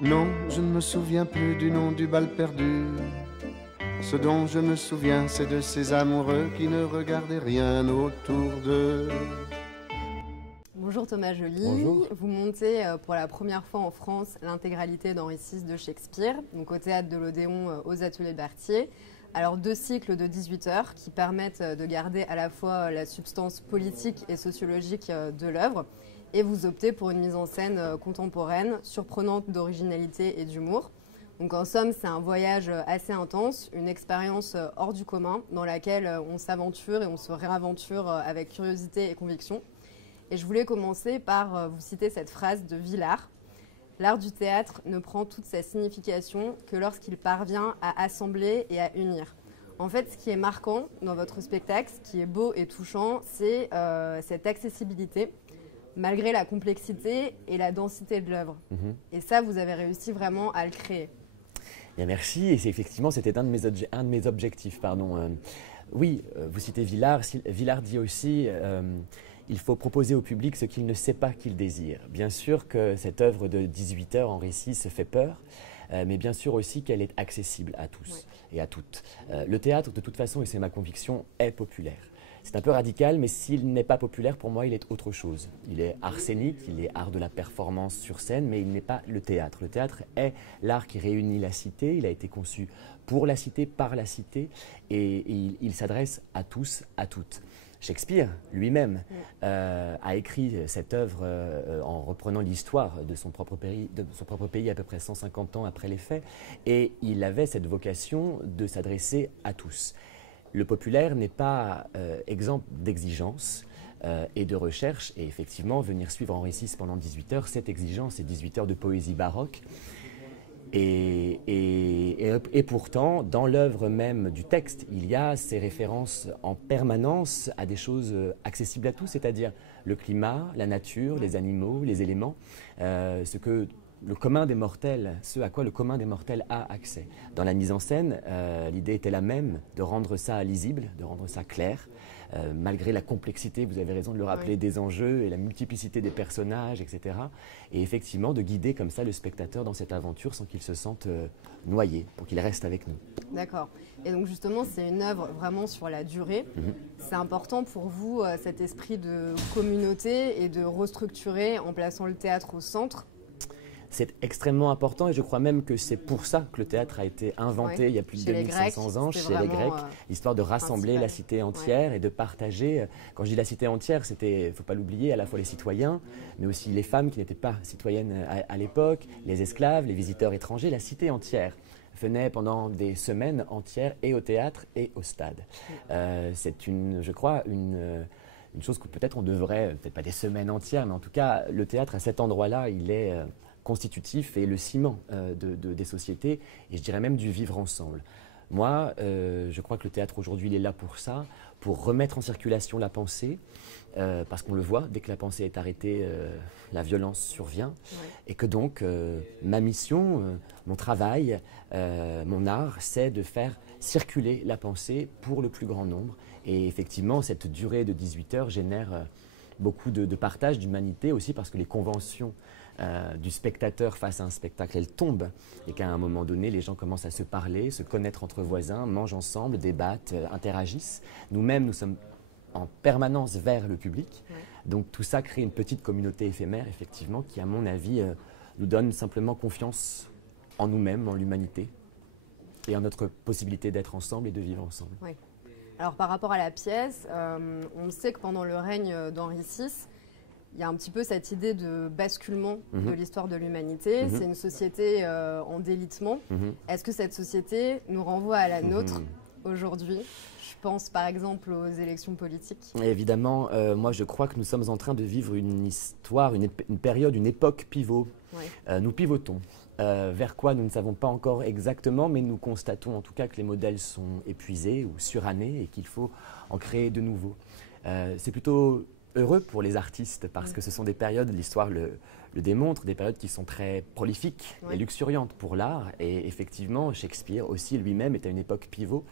Non, je ne me souviens plus du nom du bal perdu. Ce dont je me souviens, c'est de ces amoureux qui ne regardaient rien autour d'eux. Bonjour Thomas Joly, Bonjour. vous montez pour la première fois en France l'intégralité d'Henri VI de Shakespeare, donc au théâtre de l'Odéon aux Ateliers Berthier. Alors 2 cycles de 18 heures qui permettent de garder à la fois la substance politique et sociologique de l'œuvre, et vous optez pour une mise en scène contemporaine, surprenante d'originalité et d'humour. Donc en somme, c'est un voyage assez intense, une expérience hors du commun dans laquelle on s'aventure et on se réaventure avec curiosité et conviction. Et je voulais commencer par vous citer cette phrase de Villard. « L'art du théâtre ne prend toute sa signification que lorsqu'il parvient à assembler et à unir. » En fait, ce qui est marquant dans votre spectacle, ce qui est beau et touchant, c'est cette accessibilité, malgré la complexité et la densité de l'œuvre. Et ça, vous avez réussi vraiment à le créer. Bien, merci, et effectivement, c'était un de mes objectifs. Oui, vous citez Villard. Villard dit aussi il faut proposer au public ce qu'il ne sait pas qu'il désire. Bien sûr que cette œuvre de 18 heures, Henri VI, fait peur, mais bien sûr aussi qu'elle est accessible à tous et à toutes. Le théâtre, de toute façon, et c'est ma conviction, est populaire. C'est un peu radical, mais s'il n'est pas populaire, pour moi, il est autre chose. Il est art scénique, il est art de la performance sur scène, mais il n'est pas le théâtre. Le théâtre est l'art qui réunit la cité, il a été conçu pour la cité, par la cité, et il s'adresse à tous, à toutes. Shakespeare lui-même a écrit cette œuvre en reprenant l'histoire de son propre pays à peu près 150 ans après les faits, et il avait cette vocation de s'adresser à tous. Le populaire n'est pas exempt d'exigence et de recherche, et effectivement, venir suivre Henri VI pendant 18 heures, cette exigence, c'est 18 heures de poésie baroque. Et pourtant, dans l'œuvre même du texte, il y a ces références en permanence à des choses accessibles à tous, c'est-à-dire le climat, la nature, les animaux, les éléments, ce que le commun des mortels, ce à quoi le commun des mortels a accès. Dans la mise en scène, l'idée était la même, de rendre ça lisible, de rendre ça clair, malgré la complexité, vous avez raison de le rappeler, des enjeux et la multiplicité des personnages, etc. Et effectivement, de guider comme ça le spectateur dans cette aventure sans qu'il se sente noyé, pour qu'il reste avec nous. D'accord. Et donc justement, c'est une œuvre vraiment sur la durée. C'est important pour vous, cet esprit de communauté et de restructurer en plaçant le théâtre au centre. C'est extrêmement important, et je crois même que c'est pour ça que le théâtre a été inventé il y a plus de 2500 ans chez les Grecs, l'histoire de rassembler la cité entière et de partager. Quand je dis la cité entière, c'était, il ne faut pas l'oublier, à la fois les citoyens, mais aussi les femmes qui n'étaient pas citoyennes à l'époque, les esclaves, les visiteurs étrangers, la cité entière venait pendant des semaines entières et au théâtre et au stade. C'est je crois, une chose que peut-être on devrait, peut-être pas des semaines entières, mais en tout cas, le théâtre à cet endroit-là, il est constitutif et le ciment des sociétés, et je dirais même du vivre ensemble. Moi, je crois que le théâtre aujourd'hui, il est là pour ça, pour remettre en circulation la pensée, parce qu'on le voit, dès que la pensée est arrêtée, la violence survient, et que donc ma mission, mon travail, mon art, c'est de faire circuler la pensée pour le plus grand nombre. Et effectivement, cette durée de 18 heures génère beaucoup de partage, d'humanité aussi, parce que les conventions du spectateur face à un spectacle, elles tombent, et qu'à un moment donné, les gens commencent à se parler, se connaître entre voisins, mangent ensemble, débattent, interagissent. Nous-mêmes, nous sommes en permanence vers le public. Donc tout ça crée une petite communauté éphémère, effectivement, qui, à mon avis, nous donne simplement confiance en nous-mêmes, en l'humanité, et en notre possibilité d'être ensemble et de vivre ensemble. Oui. Alors par rapport à la pièce, on sait que pendant le règne d'Henri VI, il y a un petit peu cette idée de basculement de l'histoire de l'humanité. C'est une société en délitement. Est-ce que cette société nous renvoie à la nôtre aujourd'hui? Je pense par exemple aux élections politiques. Évidemment, moi je crois que nous sommes en train de vivre une histoire, une période, une époque pivot. Nous pivotons. Vers quoi nous ne savons pas encore exactement, mais nous constatons en tout cas que les modèles sont épuisés ou surannés et qu'il faut en créer de nouveaux. C'est plutôt heureux pour les artistes parce que ce sont des périodes, l'histoire le démontre, des périodes qui sont très prolifiques et luxuriantes pour l'art. Et effectivement, Shakespeare aussi lui-même est à une époque pivot.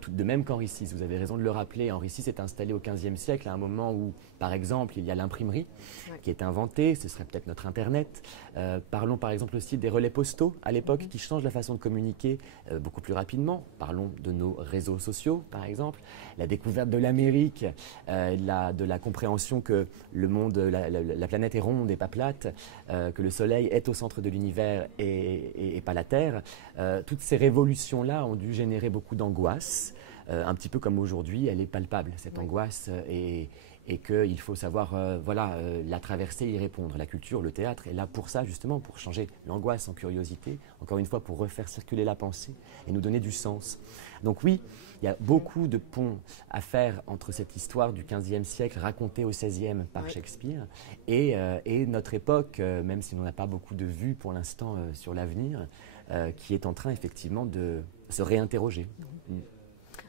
Tout de même qu'Henri VI, vous avez raison de le rappeler, Henri VI est installé au XVe siècle à un moment où, par exemple, il y a l'imprimerie qui est inventée, ce serait peut-être notre Internet. Parlons par exemple aussi des relais postaux à l'époque qui changent la façon de communiquer beaucoup plus rapidement. Parlons de nos réseaux sociaux, par exemple. La découverte de l'Amérique, de la compréhension que le monde, la planète est ronde et pas plate, que le Soleil est au centre de l'univers et pas la Terre. Toutes ces révolutions-là ont dû générer beaucoup d'angoisse, un petit peu comme aujourd'hui, elle est palpable, cette angoisse, et qu'il faut savoir la traverser et y répondre. La culture, le théâtre est là pour ça, justement, pour changer l'angoisse en curiosité, encore une fois, pour refaire circuler la pensée et nous donner du sens. Donc oui, il y a beaucoup de ponts à faire entre cette histoire du XVe siècle racontée au XVIe par Shakespeare et notre époque, même si on n'a pas beaucoup de vues pour l'instant sur l'avenir, qui est en train effectivement de se réinterroger.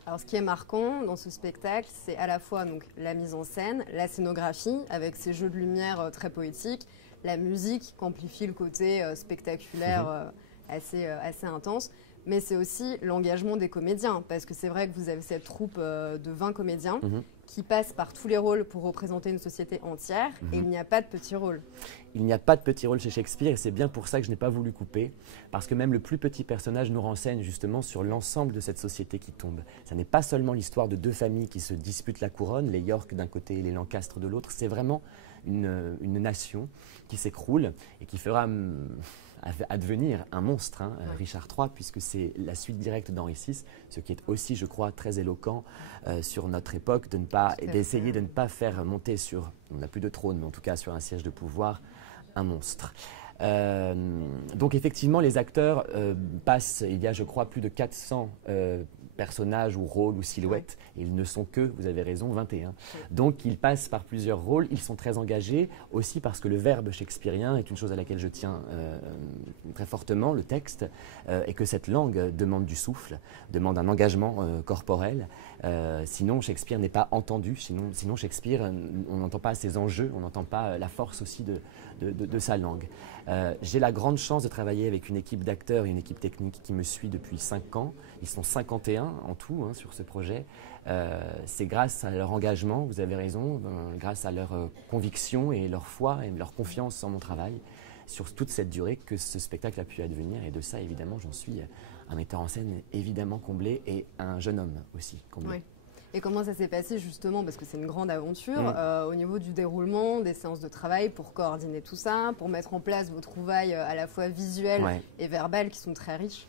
Alors, ce qui est marquant dans ce spectacle, c'est à la fois donc, la mise en scène, la scénographie, avec ces jeux de lumière très poétiques, la musique qui amplifie le côté spectaculaire assez intense, mais c'est aussi l'engagement des comédiens, parce que c'est vrai que vous avez cette troupe de 20 comédiens qui passent par tous les rôles pour représenter une société entière, et il n'y a pas de petits rôles. Il n'y a pas de petits rôles chez Shakespeare, et c'est bien pour ça que je n'ai pas voulu couper, parce que même le plus petit personnage nous renseigne justement sur l'ensemble de cette société qui tombe. Ça n'est pas seulement l'histoire de deux familles qui se disputent la couronne, les York d'un côté et les Lancaster de l'autre, c'est vraiment une nation qui s'écroule et qui fera advenir un monstre, Richard III, puisque c'est la suite directe d'Henri VI, ce qui est aussi, je crois, très éloquent sur notre époque, d'essayer de ne pas faire monter sur, on n'a plus de trône, mais en tout cas sur un siège de pouvoir, un monstre. Donc effectivement, les acteurs passent, il y a je crois plus de 400 personnages ou rôles ou silhouettes, ils ne sont que, vous avez raison, 21. Donc ils passent par plusieurs rôles, ils sont très engagés, aussi parce que le verbe shakespearien est une chose à laquelle je tiens très fortement, le texte, et que cette langue demande du souffle, demande un engagement corporel, sinon Shakespeare n'est pas entendu, sinon Shakespeare, on n'entend pas ses enjeux, on n'entend pas la force aussi de sa langue. J'ai la grande chance de travailler avec une équipe d'acteurs et une équipe technique qui me suit depuis 5 ans. Ils sont 51 en tout sur ce projet. C'est grâce à leur engagement, vous avez raison, grâce à leur conviction et leur foi et leur confiance en mon travail sur toute cette durée que ce spectacle a pu advenir. Et de ça, évidemment, j'en suis un metteur en scène évidemment comblé et un jeune homme aussi comblé. Oui. Et comment ça s'est passé justement, parce que c'est une grande aventure, au niveau du déroulement, des séances de travail pour coordonner tout ça, pour mettre en place vos trouvailles à la fois visuelles et verbales qui sont très riches?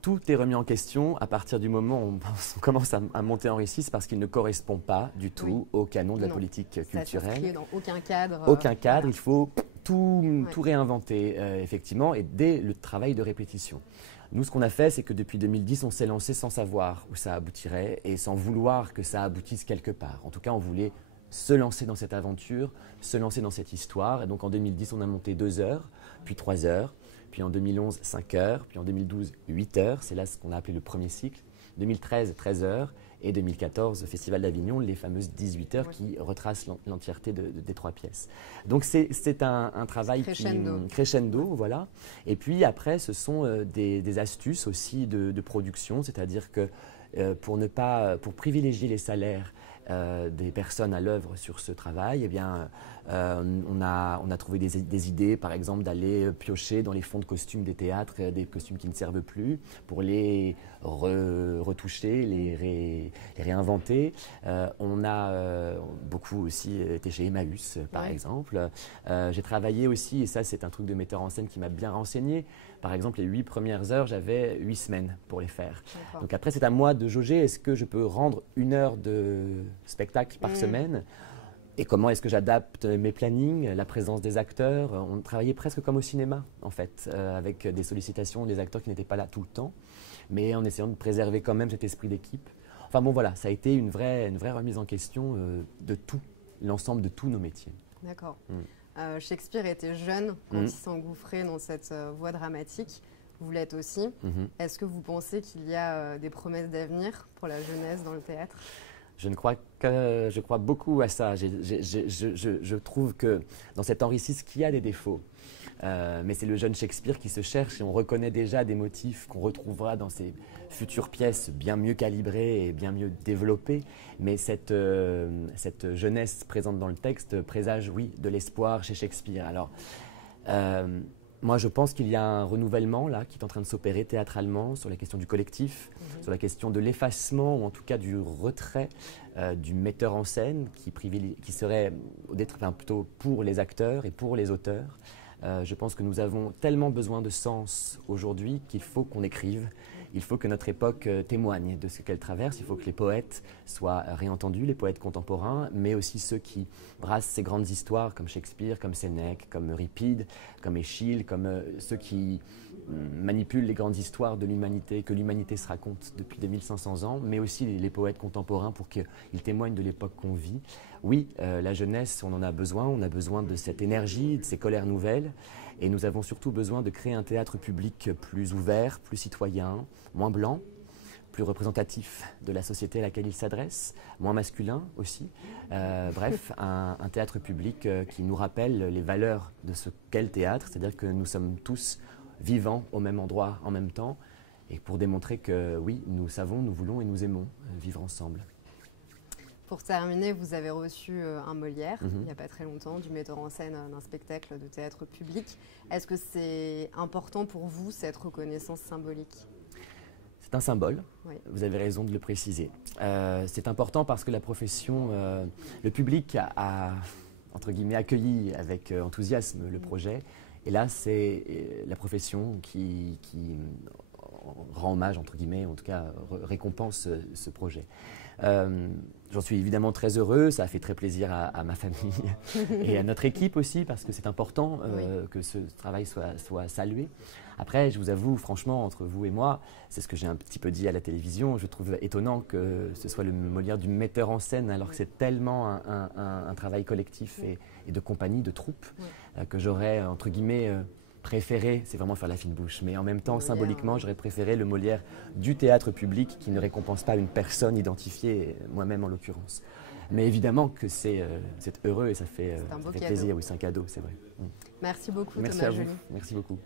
Tout est remis en question à partir du moment où on commence à monter Henri VI parce qu'il ne correspond pas du tout au canon de la politique culturelle. Ça ne dans aucun cadre. Aucun cadre, il faut tout réinventer, effectivement, et dès le travail de répétition. Nous, ce qu'on a fait, c'est que depuis 2010, on s'est lancé sans savoir où ça aboutirait et sans vouloir que ça aboutisse quelque part. En tout cas, on voulait se lancer dans cette aventure, se lancer dans cette histoire. Et donc, en 2010, on a monté 2 heures, puis 3 heures, puis en 2011, 5 heures, puis en 2012, 8 heures. C'est là ce qu'on a appelé le premier cycle. 2013, 13 heures. Et 2014, Festival d'Avignon, les fameuses 18 heures qui retracent l'entièreté des 3 pièces. Donc c'est un travail crescendo, voilà. Et puis après, ce sont des astuces aussi de production, c'est-à-dire que pour privilégier les salaires des personnes à l'œuvre sur ce travail, eh bien, on a trouvé des idées, par exemple, d'aller piocher dans les fonds de costumes des théâtres, des costumes qui ne servent plus, pour les retoucher, les réinventer. On a beaucoup aussi été chez Emmaüs, par exemple. J'ai travaillé aussi, et ça c'est un truc de metteur en scène qui m'a bien renseigné, par exemple les 8 premières heures, j'avais 8 semaines pour les faire. Donc après c'est à moi de jauger, est-ce que je peux rendre 1 heure de spectacle par semaine? Et comment est-ce que j'adapte mes plannings, la présence des acteurs? On travaillait presque comme au cinéma, en fait, avec des sollicitations des acteurs qui n'étaient pas là tout le temps, mais en essayant de préserver quand même cet esprit d'équipe. Enfin bon, voilà, ça a été une vraie remise en question de tout, l'ensemble de tous nos métiers. D'accord. Shakespeare était jeune quand il s'engouffrait dans cette voie dramatique. Vous l'êtes aussi. Est-ce que vous pensez qu'il y a des promesses d'avenir pour la jeunesse dans le théâtre ? Je crois beaucoup à ça. Je trouve que dans cet Henri VI, qu'il y a des défauts. Mais c'est le jeune Shakespeare qui se cherche et on reconnaît déjà des motifs qu'on retrouvera dans ses futures pièces bien mieux calibrées et bien mieux développées. Mais cette jeunesse présente dans le texte présage, oui, de l'espoir chez Shakespeare. Alors, moi, je pense qu'il y a un renouvellement là qui est en train de s'opérer théâtralement sur la question du collectif, sur la question de l'effacement ou en tout cas du retrait du metteur en scène qui serait plutôt pour les acteurs et pour les auteurs. Je pense que nous avons tellement besoin de sens aujourd'hui qu'il faut qu'on écrive. Il faut que notre époque témoigne de ce qu'elle traverse. Il faut que les poètes soient réentendus, les poètes contemporains, mais aussi ceux qui brassent ces grandes histoires comme Shakespeare, comme Sénèque, comme Euripide, comme Échille, comme ceux qui manipulent les grandes histoires de l'humanité, que l'humanité se raconte depuis des 1500 ans, mais aussi les poètes contemporains pour qu'ils témoignent de l'époque qu'on vit. Oui, la jeunesse, on en a besoin. On a besoin de cette énergie, de ces colères nouvelles. Et nous avons surtout besoin de créer un théâtre public plus ouvert, plus citoyen, moins blanc, plus représentatif de la société à laquelle il s'adresse, moins masculin aussi. Bref, un théâtre public qui nous rappelle les valeurs de ce qu'est le théâtre, c'est-à-dire que nous sommes tous vivants au même endroit en même temps, et pour démontrer que oui, nous savons, nous voulons et nous aimons vivre ensemble. Pour terminer, vous avez reçu un Molière, il n'y a pas très longtemps, du metteur en scène d'un spectacle de théâtre public. Est-ce que c'est important pour vous, cette reconnaissance symbolique ? C'est un symbole, oui. Vous avez raison de le préciser. C'est important parce que la profession, le public a entre guillemets, accueilli avec enthousiasme le projet. Et là, c'est la profession qui rend hommage, entre guillemets, en tout cas récompense ce projet. J'en suis évidemment très heureux, ça a fait très plaisir à ma famille et à notre équipe aussi, parce que c'est important que ce travail soit salué. Après, je vous avoue, franchement, entre vous et moi, c'est ce que j'ai un petit peu dit à la télévision, je trouve étonnant que ce soit le Molière du metteur en scène, alors que c'est tellement un travail collectif et de compagnie, de troupe, que j'aurais, entre guillemets, préféré, c'est vraiment faire la fine bouche, mais en même temps, symboliquement, j'aurais préféré le Molière du théâtre public qui ne récompense pas une personne identifiée, moi-même en l'occurrence. Mais évidemment que c'est heureux et ça fait plaisir, oui, c'est un cadeau, c'est vrai. Merci beaucoup, Merci Thomas à vous. Joly. Merci beaucoup.